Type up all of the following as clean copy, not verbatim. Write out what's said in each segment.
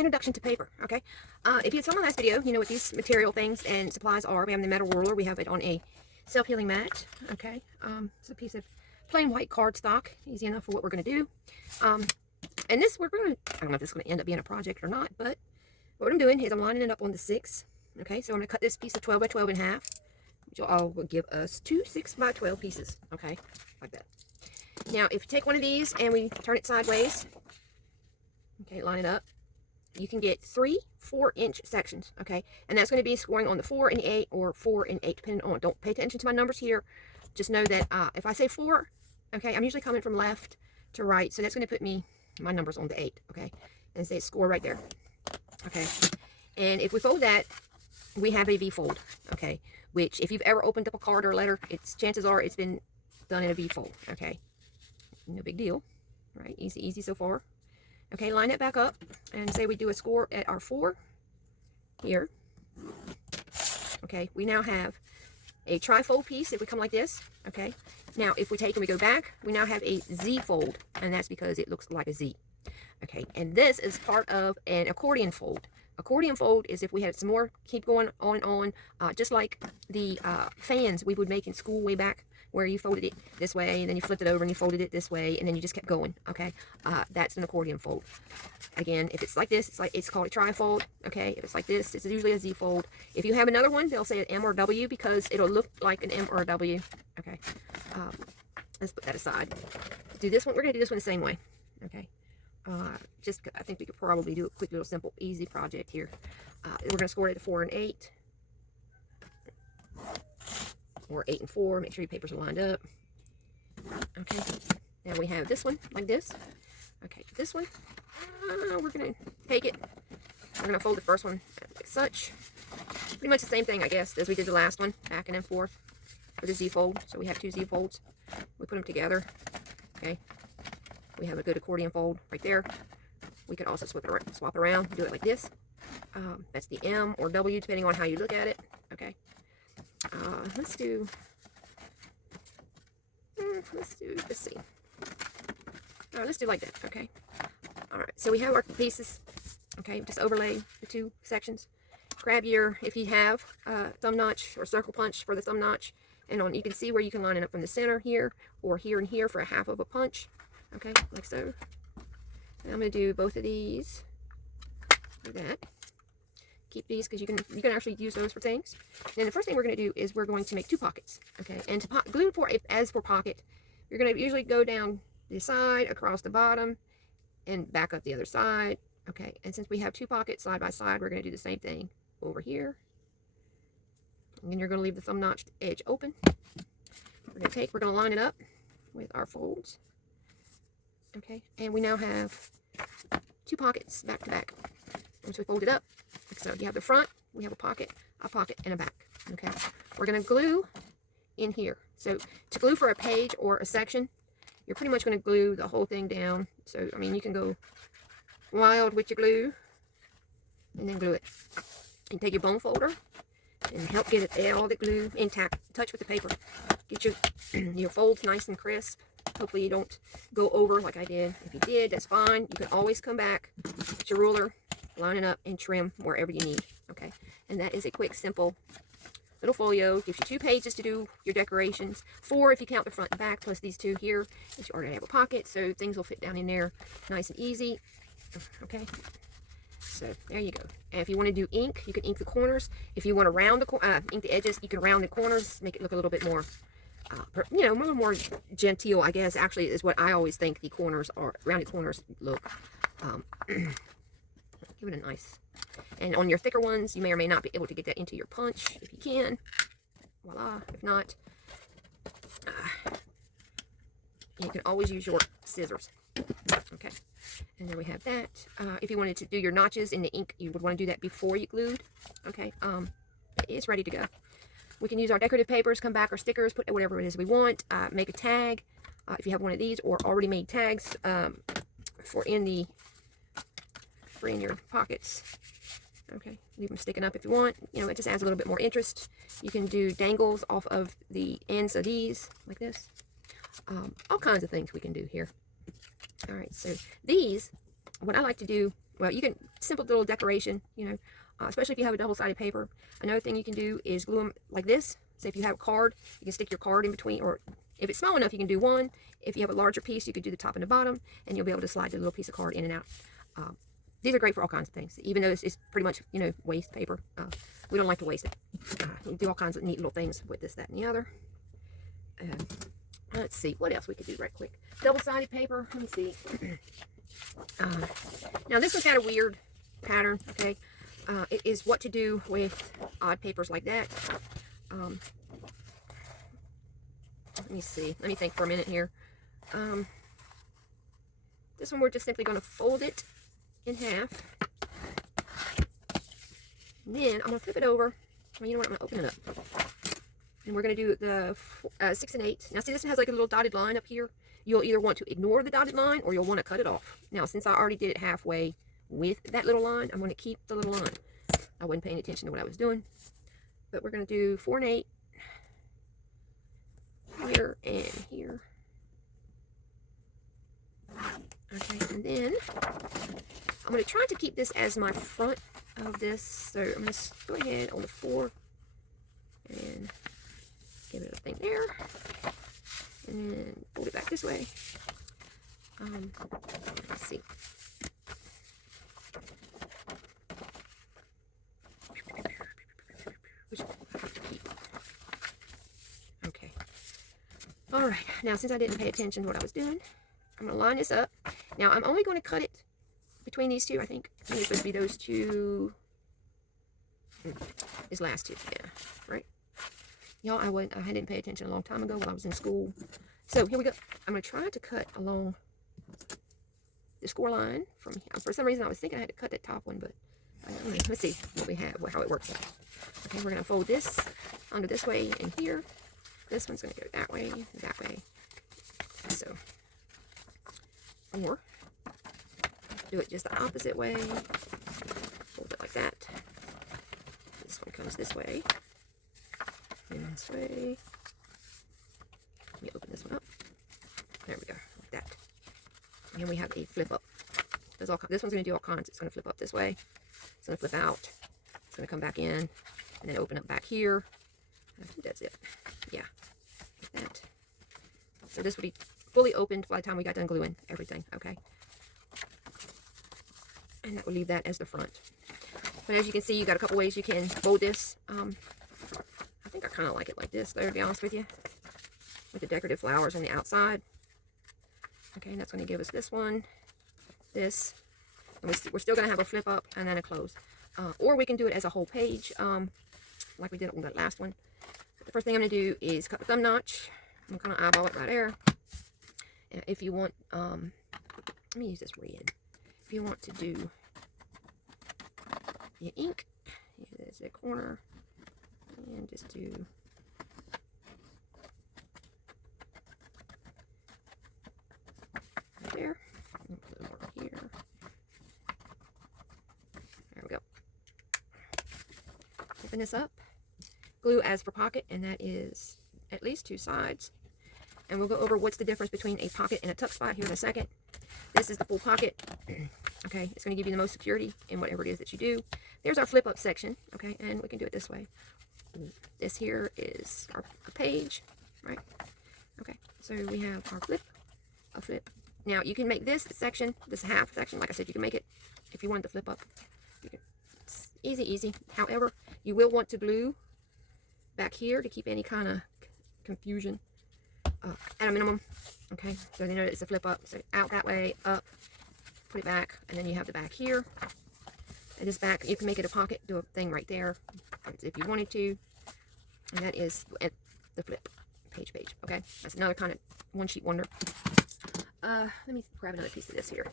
introduction to paper, okay? If you saw my last video, you know what these material things and supplies are. We have the metal ruler. We have it on a self-healing mat, okay? It's a piece of plain white cardstock, easy enough for what we're going to do. And this, I don't know if this is going to end up being a project or not, but what I'm doing is I'm lining it up on the 6, okay? So I'm going to cut this piece of 12 by 12 in half, which will give us 2 6 by 12 pieces, okay? Like that. Now, if you take one of these and we turn it sideways, okay, line it up, you can get 3 4-inch sections, okay? And that's going to be scoring on the 4 and the 8 or 4 and 8, depending on. Don't pay attention to my numbers here. Just know that if I say 4, okay, I'm usually coming from left to right, so that's going to put my numbers on the 8, okay? And say score right there, okay? And if we fold that, we have a V fold, okay? Which, if you've ever opened up a card or a letter, chances are it's been done in a V fold, okay? No big deal, right? Easy, easy so far. Okay, line it back up and say we do a score at our 4 here. Okay, we now have a tri-fold piece if we come like this. Okay, now if we take and we go back, we now have a Z fold, and that's because it looks like a Z. Okay, and this is part of an accordion fold. Accordion fold is if we had some more, keep going on and on, just like the fans we would make in school way back, where you folded it this way, and then you flipped it over, and you folded it this way, and then you just kept going, okay? That's an accordion fold. Again, if it's like this, it's called a tri-fold, okay? If it's like this, it's usually a Z fold. If you have another one, they'll say an M or W because it'll look like an M or a W, okay? Let's put that aside. To do this one, we're going to do this one the same way, okay? I think we could probably do a quick little simple easy project here. We're going to score it at 4 and 8. Or 8 and 4. Make sure your papers are lined up. Okay. Now we have this one like this. Okay, this one, we're going to take it. We're going to fold the first one like such. Pretty much the same thing, I guess, as we did the last one, back and then forth for the Z fold. So we have 2 Z folds. We put them together. Okay. We have a good accordion fold right there. We can also swap it around, do it like this. That's the M or W, depending on how you look at it. Okay. Let's see. Let's do like that, okay? All right, so we have our pieces, okay? Just overlay the 2 sections. Grab if you have thumb notch or circle punch for the thumb notch, and you can see where you can line it up from the center here, or here and here for a half of a punch, okay? Like so. And I'm going to do both of these, like that. Keep these because you can actually use those for things. Then the first thing we're going to do is we're going to make 2 pockets, okay? And to glue as for pocket, you're going to usually go down the side, across the bottom, and back up the other side, okay? And since we have 2 pockets side by side, we're going to do the same thing over here. And then you're going to leave the thumb notched edge open. We're going to line it up with our folds, okay? And we now have 2 pockets back to back. Once we fold it up, so you have the front, we have a pocket, and a back, okay? We're going to glue in here. So to glue for a page or a section, you're pretty much going to glue the whole thing down. So, I mean, you can go wild with your glue and then glue it. And take your bone folder and help get all the glue intact. Touch with the paper. Get your folds nice and crisp. Hopefully you don't go over like I did. If you did, that's fine. You can always come back, get your ruler, line it up, and trim wherever you need, okay? And that is a quick, simple little folio. Gives you 2 pages to do your decorations. 4 if you count the front and back, plus these 2 here. You already have a pocket, so things will fit down in there nice and easy, okay? So there you go. And if you want to do ink, you can ink the corners. If you want to round ink the edges, you can round the corners, make it look a little bit more, a little more genteel, I guess, actually, is what I always think the corners are. Rounded corners look. Give it a nice, and on your thicker ones, you may or may not be able to get that into your punch. If you can, voila. If not, you can always use your scissors, okay? And then we have that. If you wanted to do your notches in the ink, you would want to do that before you glued, okay? It's ready to go. We can use our decorative papers, come back, or stickers, put whatever it is we want. Make a tag, if you have one of these, or already made tags for in your pockets, okay? Leave them sticking up if you want. It just adds a little bit more interest. You can do dangles off of the ends of these like this. All kinds of things we can do here. All right, so these, what I like to do well, you can, simple little decoration, you know, especially if you have a double-sided paper. Another thing you can do is glue them like this. So if you have a card, you can stick your card in between, or if it's small enough, you can do one. If you have a larger piece, you could do the top and the bottom, and you'll be able to slide the little piece of card in and out. These are great for all kinds of things, even though it's pretty much, you know, waste paper. We don't like to waste it. We do all kinds of neat little things with this, that, and the other. Let's see, what else we could do right quick. Double-sided paper, let me see. Now this one's got a weird pattern, okay? It is what to do with odd papers like that. Let me see, let me think for a minute here. This one we're just simply going to fold it in half. And then I'm going to flip it over. Well, you know what, I'm going to open it up. And we're going to do the 6 and 8. Now see, this one has like a little dotted line up here. You'll either want to ignore the dotted line or you'll want to cut it off. Now, since I already did it halfway with that little line, I'm going to keep the little line. I wasn't paying attention to what I was doing. But we're going to do 4 and 8 here and here. Okay, and then I'm going to try to keep this as my front of this. So I'm going to go ahead on the 4 and give it a thing there. And then fold it back this way. Let's see. Okay. All right. Now, since I didn't pay attention to what I was doing, I'm going to line this up. Now, I'm only going to cut it between these two, I think. I think it's supposed to be those two. These last two, yeah, right? Y'all, I didn't pay attention a long time ago while I was in school. So here we go. I'm going to try to cut along the score line from here. For some reason, I was thinking I had to cut that top one, but let's see what we have, how it works out. Okay, we're going to fold this onto this way and here. This one's going to go that way, so, or do it just the opposite way. Fold it like that. This one comes this way. And this way. Let me open this one up. There we go, like that. And we have a flip up. This one's going to do all kinds. It's going to flip up this way. It's going to flip out. It's going to come back in. And then open up back here. I think that's it. Yeah, like that. So this would be fully opened by the time we got done gluing everything, okay? And that will leave that as the front. But as you can see, you got a couple ways you can fold this. I think I kind of like it like this, though, to be honest with you, with the decorative flowers on the outside. Okay, and that's going to give us this one, this, and we're still going to have a flip up and then a close. Or we can do it as a whole page, like we did on that last one. So the first thing I'm going to do is cut the thumb notch. I'm going to eyeball it right there. And if you want, let me use this red. If you want to do your ink, there's a corner, and just do right there, and put a little more here. There we go. Open this up. Glue as for pocket, and that is at least 2 sides. And we'll go over what's the difference between a pocket and a tuck spot here in a second. This is the full pocket. Okay, it's going to give you the most security in whatever it is that you do. There's our flip up section, okay, and we can do it this way. This here is our page, right? Okay, so we have our flip, a flip. Now you can make this section, this half section, like I said, you can make it if you wanted to flip up. You can, it's easy, easy. However, you will want to glue back here to keep any kind of confusion at a minimum. Okay, so they know that it's a flip up. So out that way, up, put it back, and then you have the back here. And this back, you can make it a pocket, do a thing right there if you wanted to. And that is at the flip page. Okay, that's another kind of one sheet wonder. Let me grab another piece of this here.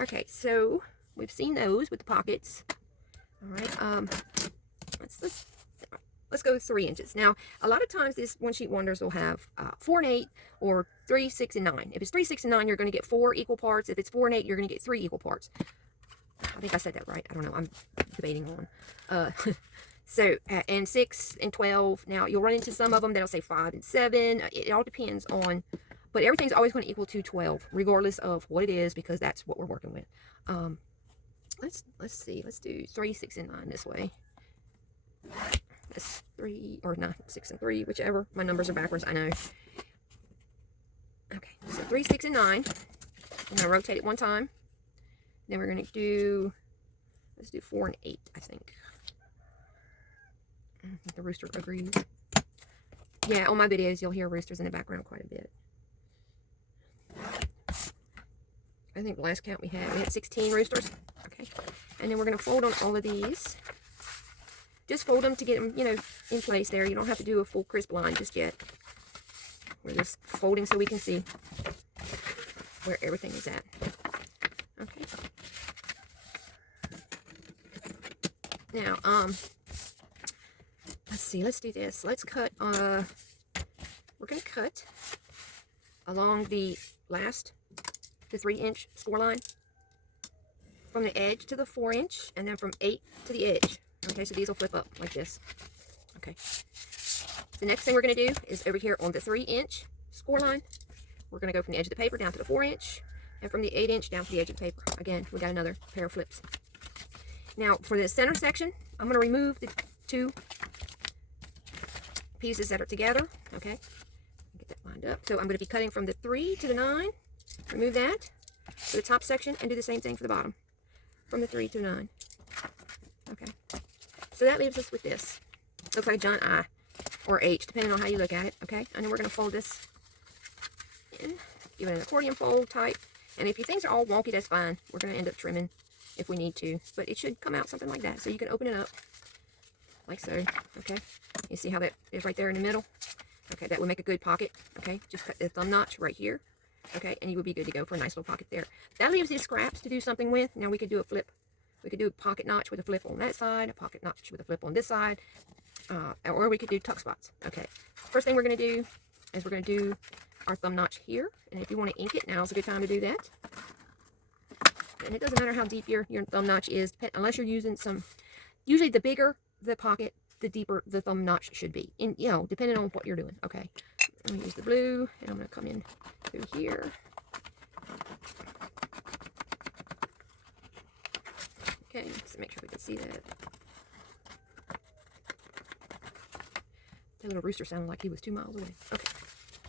Okay, so we've seen those with the pockets. All right, let's go 3 inches. Now, a lot of times this one sheet wonders will have 4 and 8 or 3, 6, and 9. If it's 3, 6, and 9, you're going to get 4 equal parts. If it's 4 and 8, you're going to get 3 equal parts. I think I said that right. I don't know. I'm debating on. So, and 6 and 12. Now, you'll run into some of them that'll say 5 and 7. It all depends on, but everything's always going to equal to 12, regardless of what it is, because that's what we're working with. let's see. Let's do 3, 6, and 9 this way. That's 3 or not 6 and 3, whichever. My numbers are backwards, I know. Okay, so 3, 6, and 9. I'm gonna rotate it one time. Then we're gonna do, let's do 4 and 8, I think. The rooster agrees. Yeah, on my videos you'll hear roosters in the background quite a bit. I think the last count we had 16 roosters. Okay, and then we're gonna fold on all of these. Just fold them to get them, you know, in place there. You don't have to do a full crisp line just yet. We're just folding so we can see where everything is at. Okay. Now, let's see. Let's do this. Let's cut. We're gonna cut along the 3-inch score line from the edge to the 4-inch, and then from 8 to the edge. Okay, so these will flip up like this. Okay. The next thing we're going to do is over here on the 3-inch score line, we're going to go from the edge of the paper down to the 4-inch, and from the 8-inch down to the edge of the paper. Again, we got another pair of flips. Now, for the center section, I'm going to remove the 2 pieces that are together. Okay, get that lined up. So I'm going to be cutting from the 3 to the 9. Remove that for the top section, and do the same thing for the bottom, from the 3 to the 9. Okay. So that leaves us with this. Looks like a giant I or H, depending on how you look at it. Okay, and then we're going to fold this in, give it an accordion fold type. And if your things are all wonky, that's fine. We're going to end up trimming if we need to, but it should come out something like that. So you can open it up like so. Okay, you see how that is right there in the middle? Okay, that would make a good pocket. Okay, just cut the thumb notch right here. Okay, and you would be good to go for a nice little pocket there. That leaves these scraps to do something with. Now we could do a flip. We could do a pocket notch with a flip on that side, a pocket notch with a flip on this side, or we could do tuck spots. Okay, first thing we're going to do is we're going to do our thumb notch here, and if you want to ink it, now's a good time to do that. And it doesn't matter how deep your thumb notch is, unless you're using some, usually the bigger the pocket, the deeper the thumb notch should be, and you know, depending on what you're doing. Okay, I'm going to use the blue, and I'm going to come in through here. Okay, just make sure we can see that. That little rooster sounded like he was 2 miles away. Okay,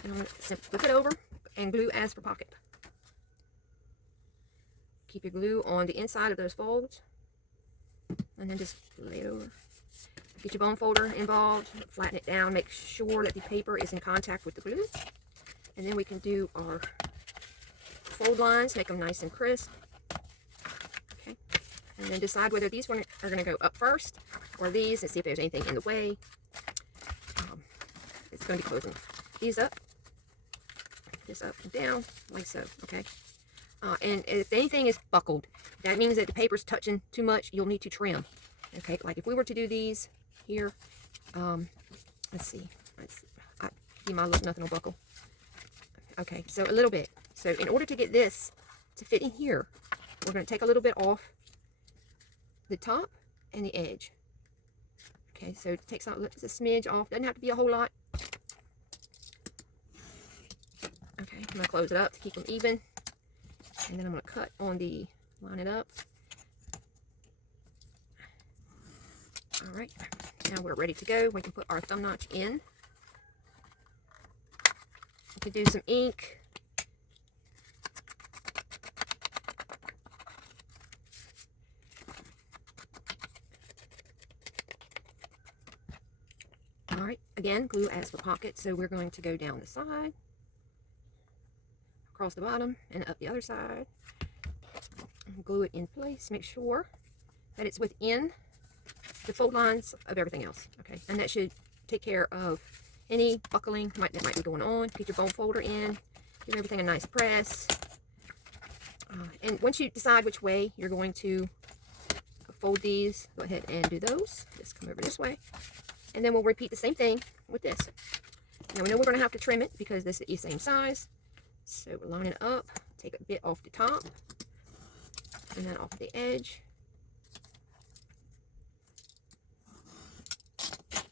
and I'm going to flip it over and glue as for pocket. Keep your glue on the inside of those folds, and then just lay it over. Get your bone folder involved, flatten it down, make sure that the paper is in contact with the glue, and then we can do our fold lines, make them nice and crisp. Okay. And then decide whether these ones are going to go up first or these, and see if there's anything in the way. It's going to be closing these up, this up and down, like so. Okay. And if anything is buckled, that means that the paper's touching too much. You'll need to trim. Okay, like if we were to do these here, let's see. Nothing will buckle. Okay, so a little bit. So in order to get this to fit in here, we're going to take a little bit off the top and the edge. Okay, so take some, just a smidge off. Doesn't have to be a whole lot. Okay, I'm going to close it up to keep them even. And then I'm going to cut on the, line it up. Alright, now we're ready to go. We can put our thumb notch in. We can do some ink. Alright, again, glue as for pocket, so we're going to go down the side, across the bottom, and up the other side. And glue it in place. Make sure that it's within the fold lines of everything else. Okay, and that should take care of any buckling that might be going on. Get your bone folder in, give everything a nice press. And once you decide which way you're going to fold these, go ahead and do those. Just come over this way. And then we'll repeat the same thing with this. Now we know we're going to have to trim it because this is the same size. So we'll line it up, take a bit off the top, and then off the edge.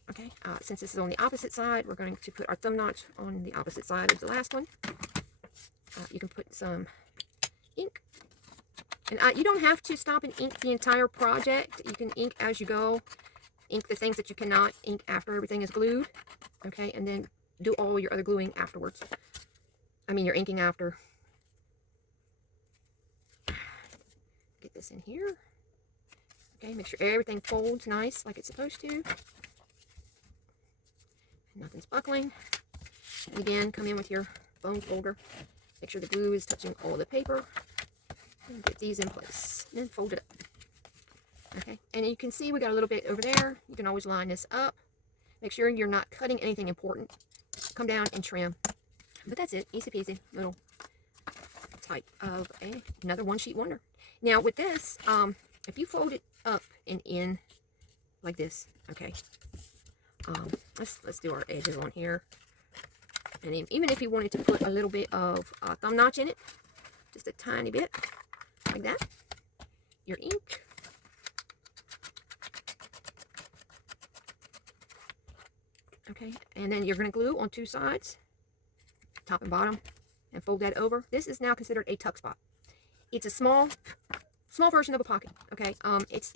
Okay, since this is on the opposite side, we're going to put our thumb notch on the opposite side of the last one. You can put some ink And you don't have to stop and ink the entire project. You can ink as you go. Ink the things that you cannot ink after everything is glued. Okay, and then do all your other gluing afterwards. I mean, your inking after. Get this in here. Okay, make sure everything folds nice like it's supposed to. Nothing's buckling. And again, come in with your bone folder. Make sure the glue is touching all the paper. And get these in place. And then fold it up. Okay, and you can see we got a little bit over there. You can always line this up. Make sure you're not cutting anything important. Come down and trim. But that's it. Easy peasy. Little type of another one sheet wonder. Now with this, if you fold it up and in like this, okay. Let's do our edges on here. And even if you wanted to put a little bit of thumb notch in it, just a tiny bit, like that, your ink. Okay, and then you're going to glue on two sides, top and bottom, and fold that over. This is now considered a tuck spot. It's a small version of a pocket. Okay, it's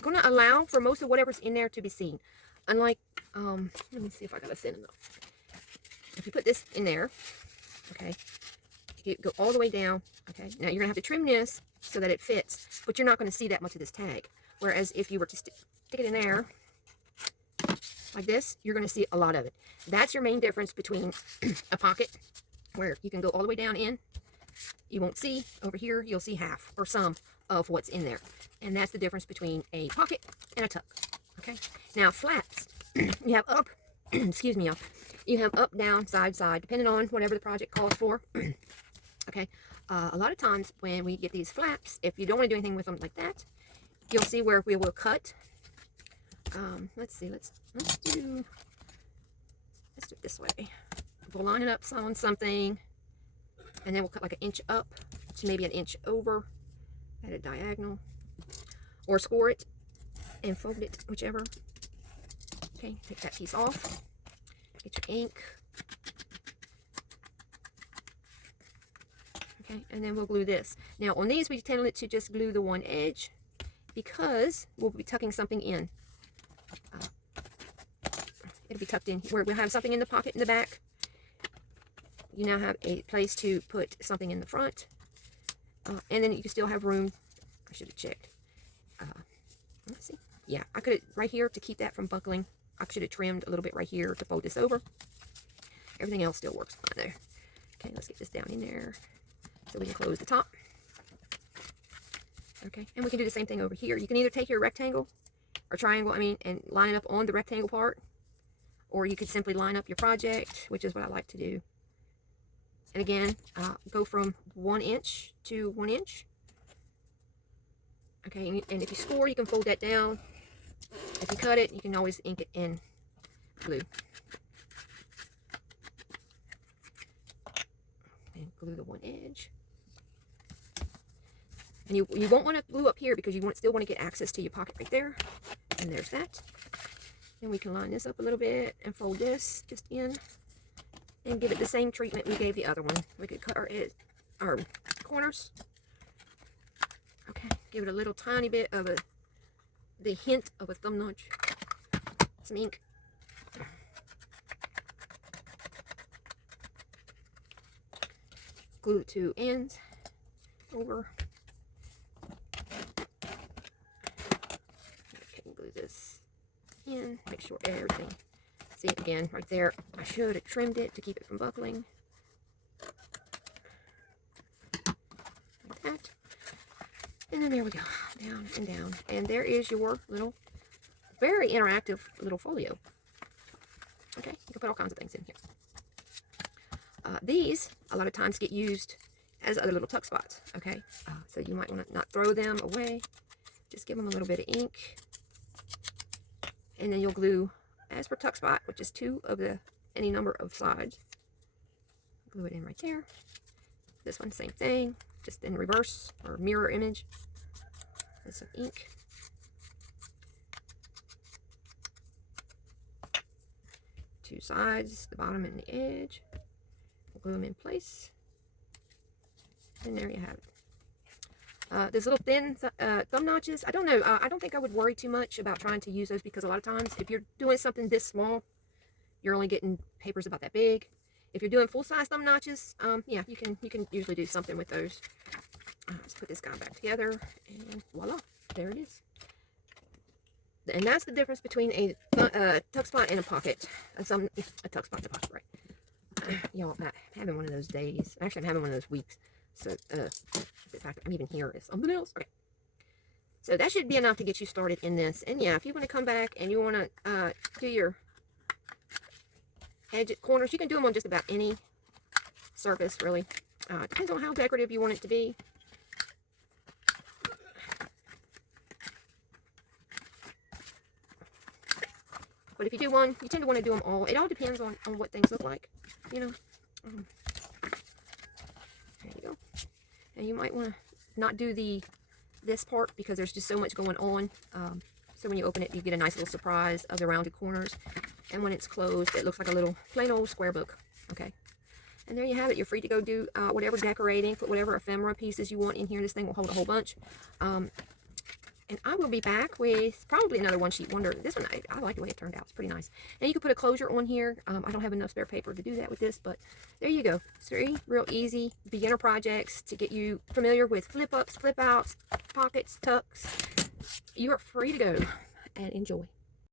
going to allow for most of whatever's in there to be seen. Unlike, let me see if I got it thin enough. If you put this in there, okay, you go all the way down. Okay, now you're going to have to trim this so that it fits, but you're not going to see that much of this tag. Whereas if you were to stick it in there like this, you're going to see a lot of it. That's your main difference between a pocket where you can go all the way down in. You won't see over here, you'll see half or some of what's in there. And that's the difference between a pocket and a tuck. Okay, now flaps, you have up, excuse me, up. You have up, down, side, side, depending on whatever the project calls for. Okay, a lot of times when we get these flaps, if you don't want to do anything with them like that, you'll see where we will cut. Let's see, let's do it this way. We'll line it up on something, and then we'll cut like an inch up to maybe an inch over at a diagonal, or score it and fold it, whichever. Okay, take that piece off. Get your ink. Okay, and then we'll glue this. Now on these we tend to just glue the one edge because we'll be tucking something in. It'll be tucked in where we'll have something in the pocket in the back. You now have a place to put something in the front. And then you can still have room. I should have checked. Let's see. Yeah, I could, right here, to keep that from buckling, I should have trimmed a little bit right here to fold this over. Everything else still works fine there. Okay, let's get this down in there so we can close the top. Okay, and we can do the same thing over here. You can either take your rectangle or triangle, and line it up on the rectangle part, or you could simply line up your project, which is what I like to do. And again, go from 1 inch to 1 inch. Okay, and if you score, you can fold that down. If you cut it, you can always ink it in glue. And glue the one edge. And you won't want to glue up here because you still want to get access to your pocket right there. And there's that. Then we can line this up a little bit and fold this just in. And give it the same treatment we gave the other one. We could cut our corners. Okay, give it a little tiny bit of the hint of a thumb notch. Some ink. Glue the two ends over. Okay, glue this in. Make sure everything. See, again, right there, I should have trimmed it to keep it from buckling. Like that. And then there we go, down and down. And there is your little, very interactive little folio. Okay, you can put all kinds of things in here. These, a lot of times, get used as other little tuck spots, okay? So you might want to not throw them away. Just give them a little bit of ink. And then you'll glue, as for tuck spot, which is 2 of any number of sides. Glue it in right there. This one, same thing, just in reverse or mirror image. And some ink. Two sides, the bottom and the edge. Glue them in place. And there you have it. Those little thin thumb notches, I don't know. I don't think I would worry too much about trying to use those, because a lot of times if you're doing something this small, you're only getting papers about that big. If you're doing full-size thumb notches, yeah, you can usually do something with those. Let's put this guy back together, and voila, there it is. And that's the difference between a tuck spot and a pocket. A tuck spot and a pocket, right? Y'all, I'm having one of those days. Actually, I'm having one of those weeks. So, in fact, I'm even here is something else. Okay. So that should be enough to get you started in this. And yeah, if you want to come back and you want to do your edge corners, you can do them on just about any surface, really. Depends on how decorative you want it to be. But if you do one, you tend to want to do them all. It all depends on what things look like, you know. There you go. And you might want to not do this part because there's just so much going on. So when you open it, you get a nice little surprise of the rounded corners. And when it's closed, it looks like a little plain old square book. Okay. And there you have it. You're free to go do whatever decorating, put whatever ephemera pieces you want in here. This thing will hold a whole bunch. And I will be back with probably another one sheet wonder. This one, I like the way it turned out. It's pretty nice. And you can put a closure on here. I don't have enough spare paper to do that with this, but there you go. 3 real easy beginner projects to get you familiar with flip ups, flip outs, pockets, tucks. You are free to go and enjoy.